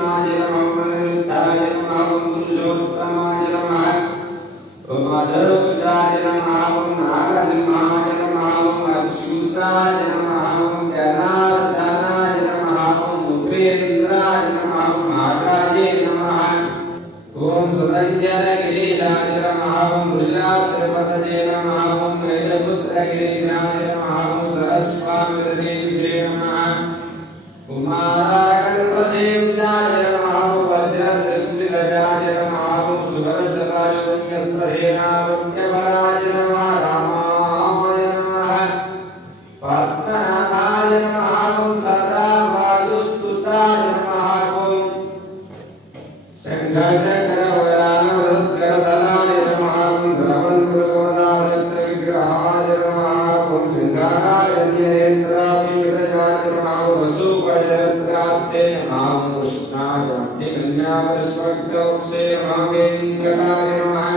नरसिंहाय नमः अनिरुद्धाय नमः पुरुषोत्तमाय नमः मधुसूदनाय नमः नागसिंहाय नमः अच्युताय नमः जनार्दनाय नमः उपेन्द्राय नमः महाराजे नमः ओम सदंजनगिरीशाय नमः वृषाद्रपतये नमः मेघपुत्रगिरीशाय नमः सरस्वामिदेवीशे नमः कुमाराकल्पसेव्याय नमः वज्रत्रिपुलितजाय नमः सुभद्रकायुधन्यस्तहेनावज्ञपराय नमः रामाय नमः पद्मनाभाय नमः सदा वायुस्तुताय नमः शङ्खचक्रवरानवरद्गरधराय नमः धर्मन्मृगवदासक्तविग्रहाय नमः सिंहाय नीलेन्द्राभिमृतजाय नमः वसुपजरत्राप्ते नमः कृष्णाय कन्यावस्वक्तवक्षे नमः वेङ्कटाय नमः